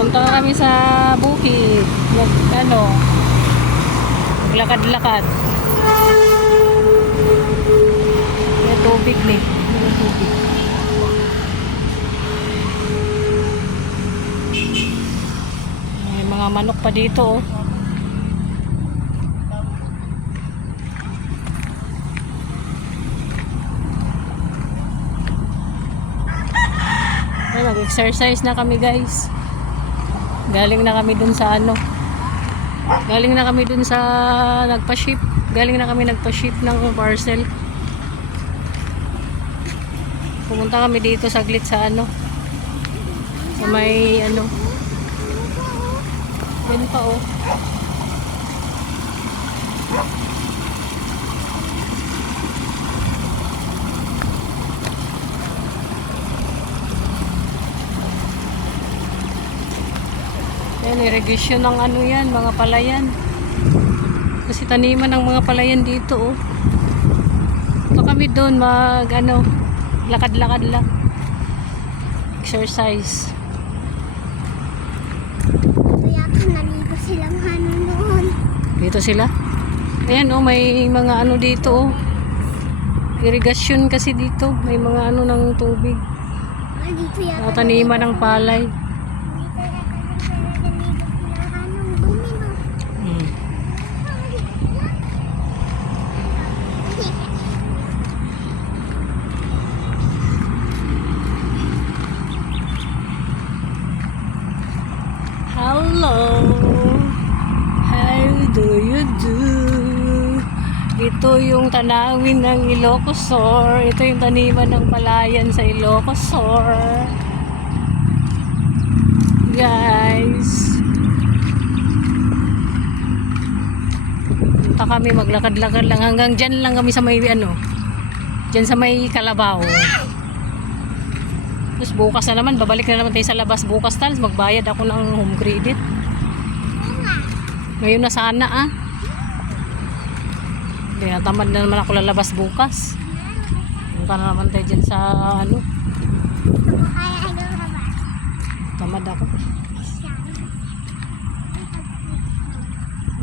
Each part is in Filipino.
Punta kami sa bukid. Mag, ano, maglakad-lakad. May tubig ni. May tubig. May mga manok pa dito oh. Nag-exercise na kami guys. Galing na kami dun sa ano. Galing na kami dun sa nagpa-ship. Galing na kami nagpa-ship ng parcel. Pumunta kami dito saglit sa ano. Sa may ano. Yan pa oh. Yan, irrigation ng ano yan, mga palayan. Kasi taniman ng mga palayan dito, oh. Ito kami doon, mag, ano, lakad-lakad lang. Exercise. Kaya ka naligo silang ano noon. Dito sila. Ayan, oh, may mga ano dito, oh. Irrigation kasi dito. May mga ano ng tubig. Ah, dito yata. Taniman ng palay. Dito yata naligo silang anong dumi no. Hmm. Hello. How do you do? Ito yung tanawin ng Ilocosor. Ito yung taniman ng palayan sa Ilocosor. Guys. Punta kami maglakad-lakad lang hanggang dyan lang kami sa may ano. Dyan sa may Kalabaw. Tapos bukas na naman, babalik na naman tayo sa labas bukas talas magbayad ako ng home credit. Ngayon na sana ah. Hindi, natamad na naman ako lalabas bukas. Punta na naman tayo dyan sa ano, tamad ako.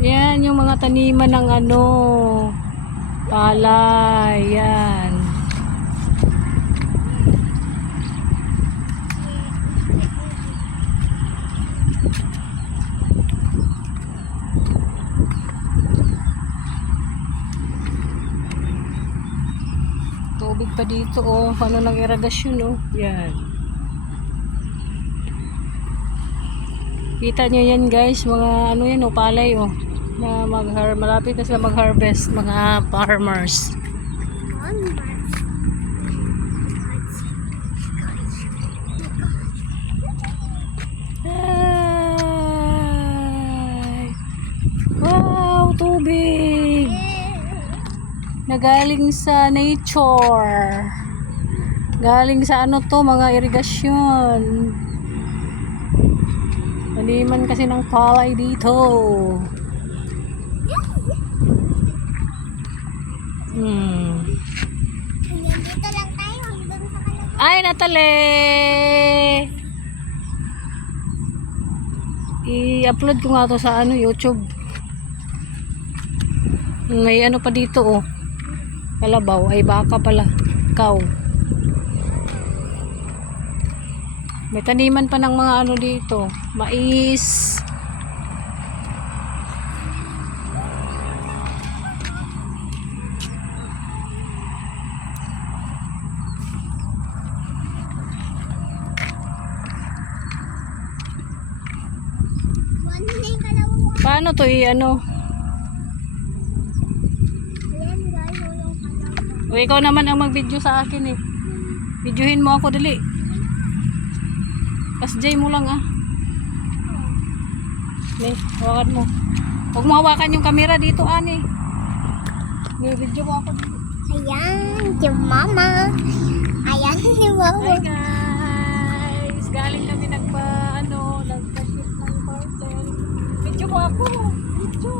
Yan yung mga taniman ng ano, palay, yan. Tubig pa dito oh, paano ng iragasyon oh. Yan. Kita nyo yan guys, mga ano yan oh, palay oh. Na mag malapit na sila mag-harvest, mga farmers. Ay! Wow, tubig! Nagaling sa nature. Galing sa ano to, mga irigasyon. Taniman kasi ng palay dito. Hmm. Dito lang tayo hanggang sa kalabas. Ay, Natale! I-upload ko nga to sa ano, YouTube. May ano pa dito, oh. Kalabaw. Ay, baka pala. Cow. May taniman pa ng mga ano dito. Mais. Ano? Paano to i-ano? Ayan guys, oh, yung kalawang. O ikaw naman ang mag-video sa akin eh. Videohin mo ako dali. Pas J mo lang ah. Ne, hawakan mo. Huwag mo hawakan yung camera dito ani. Ne, video mo ako dali. Ayan, si mama. Ayan si mama. Hi guys! Galing kami nagpa, ano, nagpa-shoot ng parcel. Video mo ako. Video.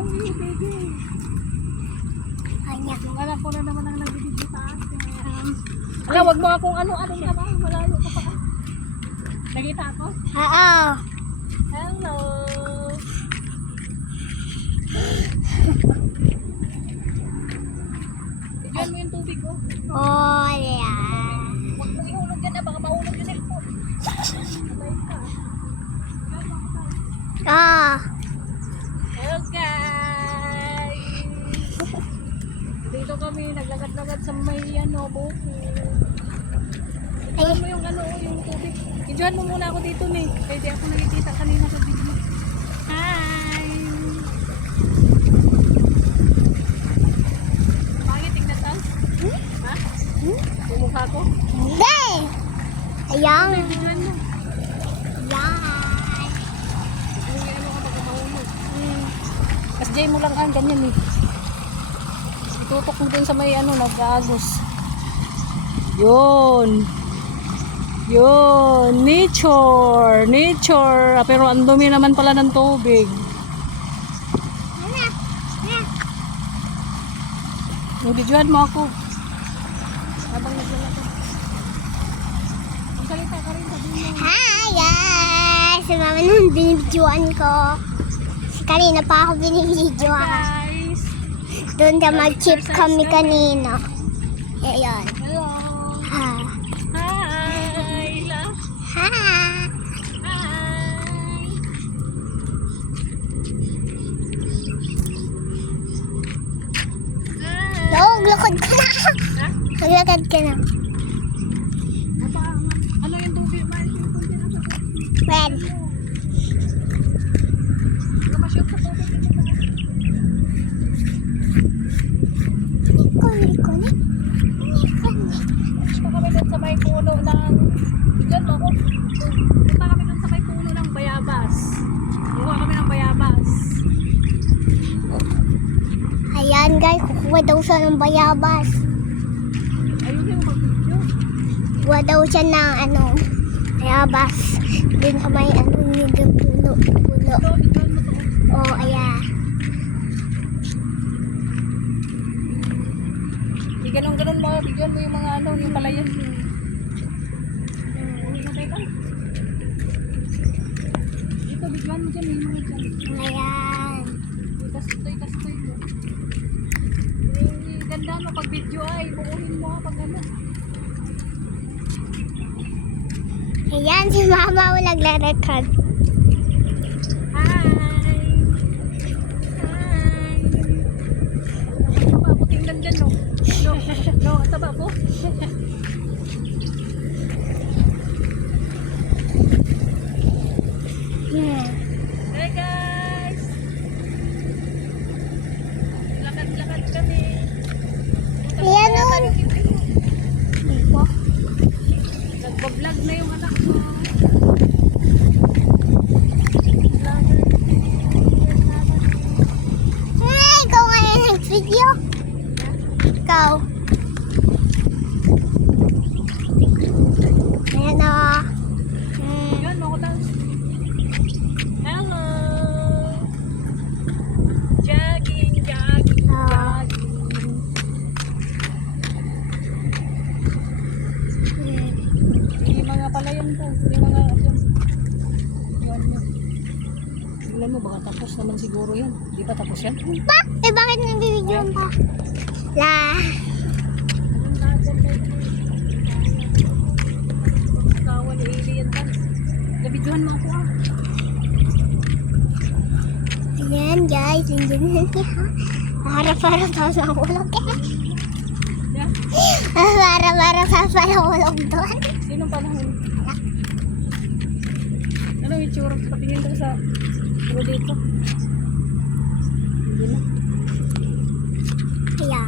Ay, baby. Yung anak ko na naman ang nag-video sa akin. Ala, wag mo akong ano, ano ka ba? Malayo ka pa. Nakita ako? Oo. Hello! Tignan mo yung tubig ko. Oh, yeah. Huwag ihulog yan ah, baka mahulog yung cellphone. Sabay ka. Ah. Kami, naglagad-lagad sa may ano, buko. Tignan mo yung ano, yung tubig. Idiyan mo muna ako dito ni. Kaya di ako nakikita kanina sa video. Hi! Pangit, tignan ta? Ha? Hmm? Yung mukha ko? Hindi. Ayan. Idiyan mo. Yan. Yung ka baka mahulog. Hmm. Mas Jay mo lang ang ganyan eh. Itutok mo dun sa may ano, nag-agos. Yun. Yun. Nature. Nature. Ah, Pero ang dumi naman pala ng tubig. Nagdidyuhan mo ako. Habang naglalakad. Ang salita ka rin, sabihin mo. Hi guys! Si mama nung binibidyoan ko. Kanina pa ako binibidyoan. Doon sa mag-chip kami kanina. Ayan. Hello. Ha. Hi. Hi. Hi. No, maglakad ka na. Ha? Maglakad ka na. Ano yung tubig? Red. Lumasyot sa tubig dito na. Nikon, nikon. Nikon. Punta kami doon sa may puno ng... Diyan mo ako. Punta kami doon sa may puno ng bayabas. Kuha kami ng bayabas. Ayan guys, kukuha daw siya ng bayabas. Ayun yung mag-video. Kukuha daw siya ng ano, bayabas. Doon sa may ano, yung puno. Puno. Oh, ayan. Ganun-ganun mo. Bigyan mo yung mga ano, yung palayan. Uwi na tayo tayo. Bigyan mo dyan. Yung mga dyan. Ayan. Itas ito, itas ito. Eh, ganda mo pag video ay. Buuhin mo ha, pag ano. Ayan, si mama mo nagre-record. Hi! Hi! Ang taba po, tingnan dyan, no? No, no, ang taba po. Yeah. Hey guys! Lakad-lakad kami. Ayan, Kaya oh. tayo dito. Nagpa-vlog na yung anak ko. Ay, ikaw nga yung nag-video. Ikaw. Ayan o. Hmm. Yan, ako dance. Hello! Jogging, jogging, Ah. jogging. Hmm. Yung mga palayan ko, yung mga yan. Yan, yan. Tingnan mo, baka tapos naman siguro yan. Di ba tapos yan? Pa? Eh, bakit nabibidyoan pa? La. Kawan ni alien dance. Nabidyohan mo ako ah. Ayan, guys. Hindi na siya. Para-para sa mahulog eh. Yeah. Para-para sa mahulog doon. Sinong panahon? Anong itsura? Patingin daw sa ano dito? Hindi na. Kaya.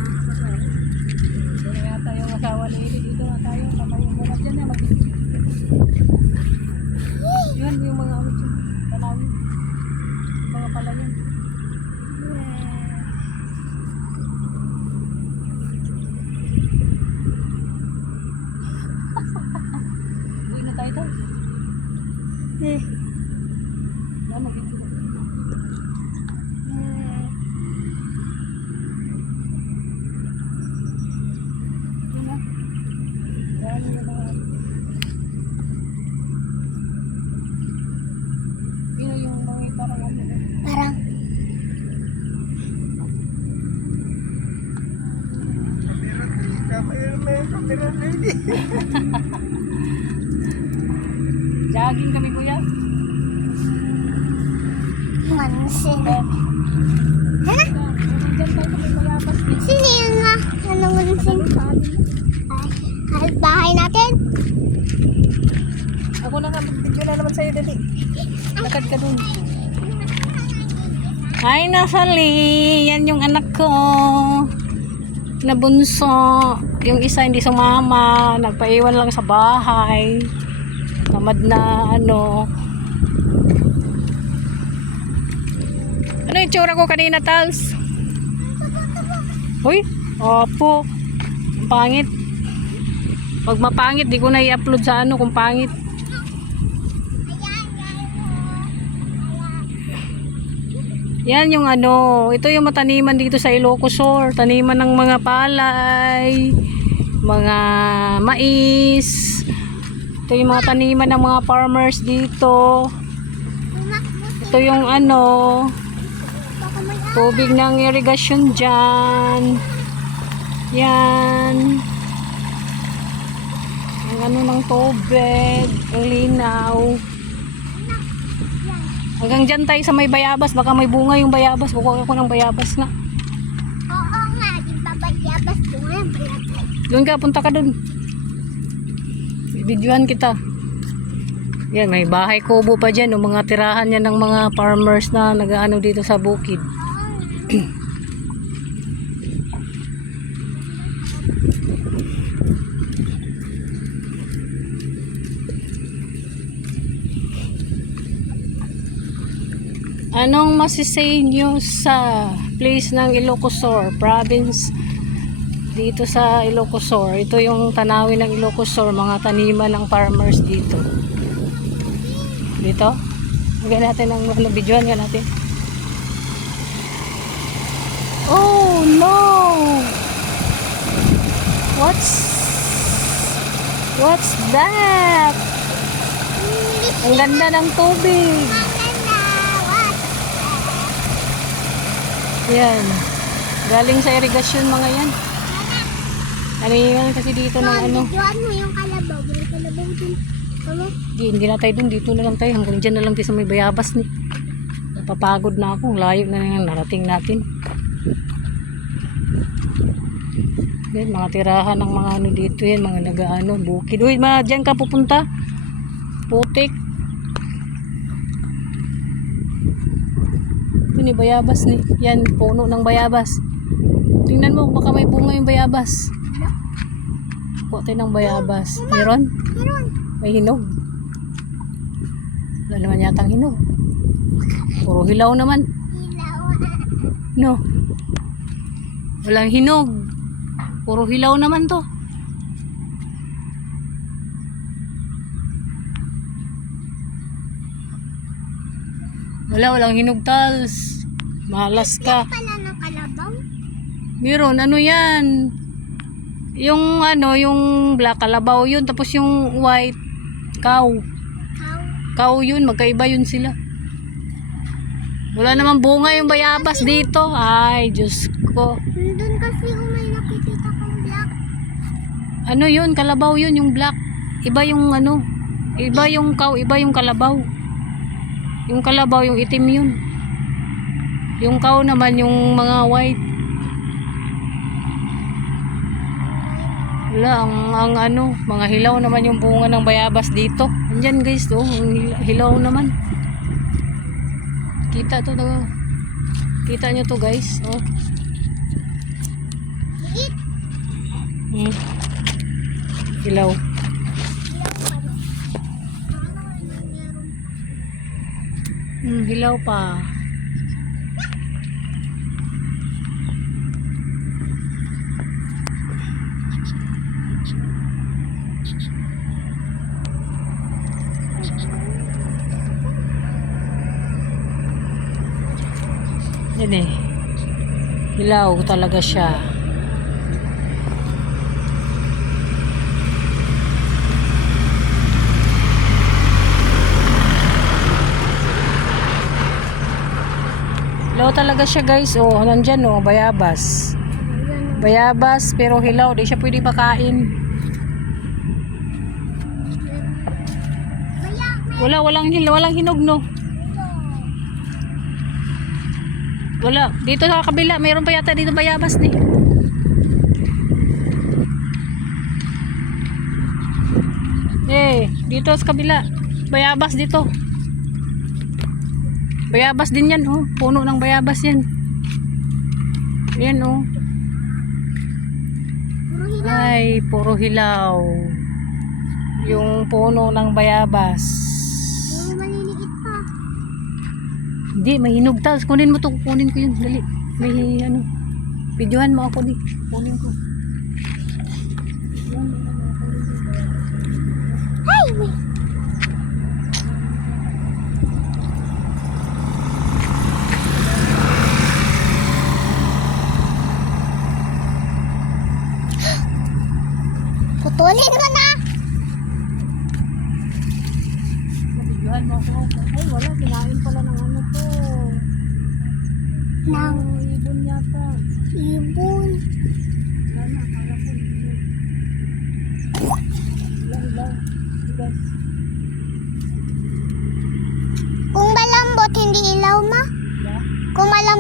Ito na yata yung asawa ni Eli. Dito na tayo. Kamayin mo na dyan na. Mag Yan yung mga ano dyan. Tanawin. Mga pala yan. Uwi na tayo daw. Hmm. Yan, mag-ito. Hmm. Yan na. Yan yung mga camera lady. Jogging kami kuya. Mansin. Ha? Ha? Sino yun ma? Anong mansin? Ay, bahay natin. Ako na nga mag-video na naman sa'yo dali. Lakad ka dun. Hi, Nasali. Yan yung anak ko. Na bunso. Yung isa hindi sumama. Nagpaiwan lang sa bahay. Tamad na ano. Ano yung tsura ko kanina, Tals? Uy, opo. Ang pangit. Pag mapangit, di ko na i-upload sa ano kung pangit. Yan yung ano, ito yung mataniman dito sa Ilocosur, taniman ng mga palay, mga mais. Ito yung mga taniman ng mga farmers dito. Ito yung ano, tubig ng irigasyon dyan. Yan. Ang ano ng tubig, ang linaw. Hanggang dyan tayo sa may bayabas, baka may bunga yung bayabas. Kukuha ako ng bayabas nga. Oo nga, di ba bayabas doon balagay. Doon ka, punta ka doon. Videohan kita. Yan, may bahay kubo pa dyan. Yung mga tirahan yan ng mga farmers na nag-ano dito sa bukid. Anong masisay nyo sa place ng Ilocosur, province dito sa Ilocosur? Ito yung tanawin ng Ilocosur, mga taniman ng farmers dito. Dito? Hanggang natin ang ano, videoan nga natin. Oh no! What's What's that? Ang ganda ng tubig. Yan. Galing sa irigasyon mga yan. Ano yan kasi dito ng ano. Videoan mo yung kalabaw. May kalabaw din. Di, hindi na tayo dun. Dito na lang tayo. Hanggang dyan na lang tayo sa may bayabas ni. Napapagod na ako. Layo na lang narating natin. Yan, mga tirahan ng mga ano dito yan. Mga nagaano, bukid. Uy, ma, dyan ka pupunta. Putik. Ni bayabas ni. Yan, puno ng bayabas. Tingnan mo, baka may bunga yung bayabas. Kuha tayo ng bayabas. Meron? Meron. May hinog. Wala naman yatang hinog. Puro hilaw naman. Ilaw. No. Walang hinog. Puro hilaw naman to. Wala, walang hinog tals. Malas ka. Pala ng kalabaw. Meron, ano yan? Yung ano, yung black kalabaw yun. Tapos yung white cow. Cow. Cow yun, magkaiba yun sila. Wala namang bunga yung bayabas dito. Ay, Diyos ko. Nandun kasi kung may nakikita kong black. Ano yun? Kalabaw yun, yung black. Iba yung ano, iba yung cow, iba yung kalabaw. Yung kalabaw, yung itim yun. Yung cow naman, yung mga white. Wala, ang, ang ano, mga hilaw naman yung bunga ng bayabas dito. Andyan guys, to, ang hila- hilaw naman. Kita to, to. Kita nyo to guys, oh. Hmm. Hilaw. Hmm, hilaw pa. Yan eh. Hilaw talaga siya. Hilaw talaga siya guys. Oh, nandyan oh, bayabas. Bayabas pero hilaw. Di siya pwede makain. Wala, walang, walang hinog no. Wala. Dito sa kabila, mayroon pa yata dito bayabas, ni. Eh, dito sa kabila. Bayabas dito. Bayabas din yan, oh. Puno ng bayabas yan. Yan, oh. Puro hilaw. Ay, puro hilaw. Yung puno ng bayabas. Yung maliliit pa. Hindi, may hinog ta. Kunin mo to, kunin ko yun. Dali. May ano. Videohan mo ako di. Kunin ko. Yan, ano, kunin ko. Ay, may. Putulin ko na. Videohan mo ako. Ay, wala. Kinain pala ng ano to. Nang Ang ibon yata. ibon. Wala na, akala ko ibon. Hilaw, hilaw. Guys. Kung malambot, hindi ilaw ma. Yeah.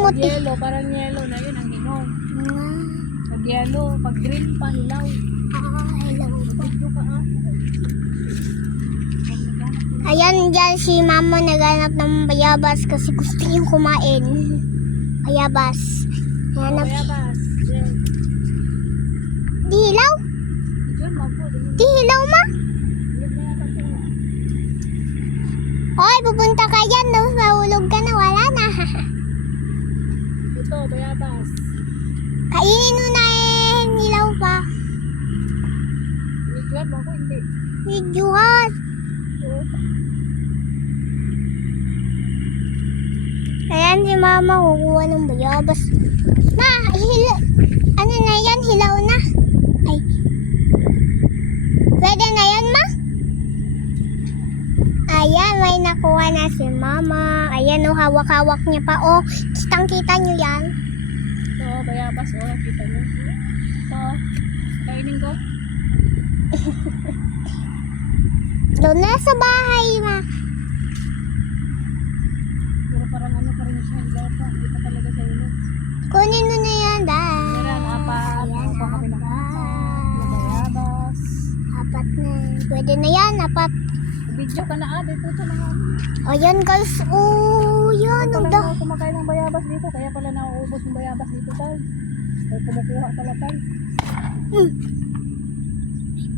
Pag yellow, parang yellow na yun ang hinog. Ah, Pag yellow, pag green pa, hilaw. ah, ilaw pa. Ka ah. Ayan dyan si mama naghanap ng bayabas kasi gusto niyang kumain. Bayabas. Hanap. bayabas. Yes. Di hilaw? Di hilaw ma? Hoy, pupunta ka dyan. No? Mahulog ka na. Wala na. Bayabas. Kainin mo na eh. Hilaw pa. Diyan, mampo, hindi. Oo. Ayan si mama kukuha ng bayabas. Ma, hila. Ano na yan? Hilaw na. Ay. Pwede na yan, ma? Ayan, may nakuha na si mama. Ayan, oh, hawak-hawak niya pa. Oh, kitang-kita niyo yan. Bayabas. Oh, kita niyo. Ito, kainin ko. Doon na sa bahay, ma. Pero parang ano pa rin siya. Hilaw pa. Hindi pa talaga sa ilo. Kunin mo na yan, dahil. Meron, apat. Ayan, apat. Na apat. bayabas. Apat na. Pwede na yan, apat. Video ka na ah. Dito ito na nga. Ayan, guys. Oh, yan. Ito Ang da. ako kumakain ng bayabas dito. Kaya pala nauubos yung bayabas dito tayo. Ay kumukuha pala tayo. Hmm.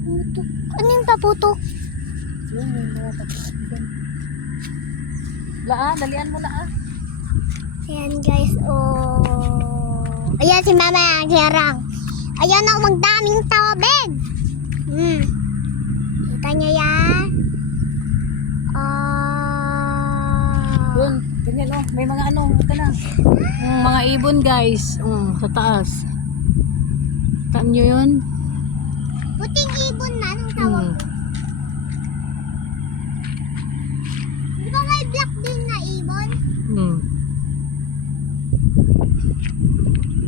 Ano to? Ano yung paputok? Yun yung mga tapos. Laan, dalian mo na ah. Ayan guys, oh. Ayan si Mama Gerang. Ayan oh, magdaming tubig. Hmm. Kita niyo yan? Ah. Yun, ganyan oh. May mga ano, ito na. Yung mga ibon guys. Um, sa taas. Taan nyo yun? Puting ibon na, anong tawag Hmm. Di ba may black din na ibon? Hmm.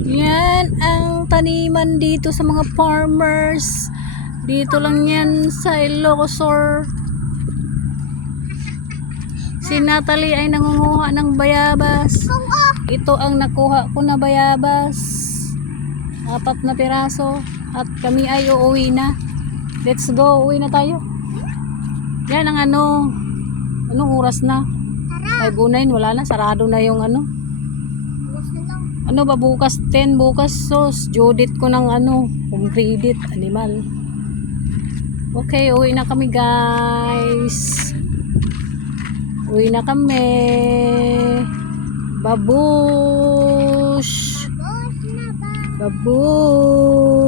Yan ang taniman dito sa mga farmers. Dito lang yan sa Ilocosur. Si Natalie ay nangunguha ng bayabas. Oh, Ito ang nakuha ko na bayabas. Apat na piraso. At kami ay uuwi na. Let's go. Uwi na tayo. Yan ang ano. Anong oras na? tara. 5.09. Wala na. Sarado na yung ano. Ano ba bukas 10 bukas sos Judith ko ng ano home credit animal okay uwi na kami guys uwi na kami. Babush Bukas na ba? babush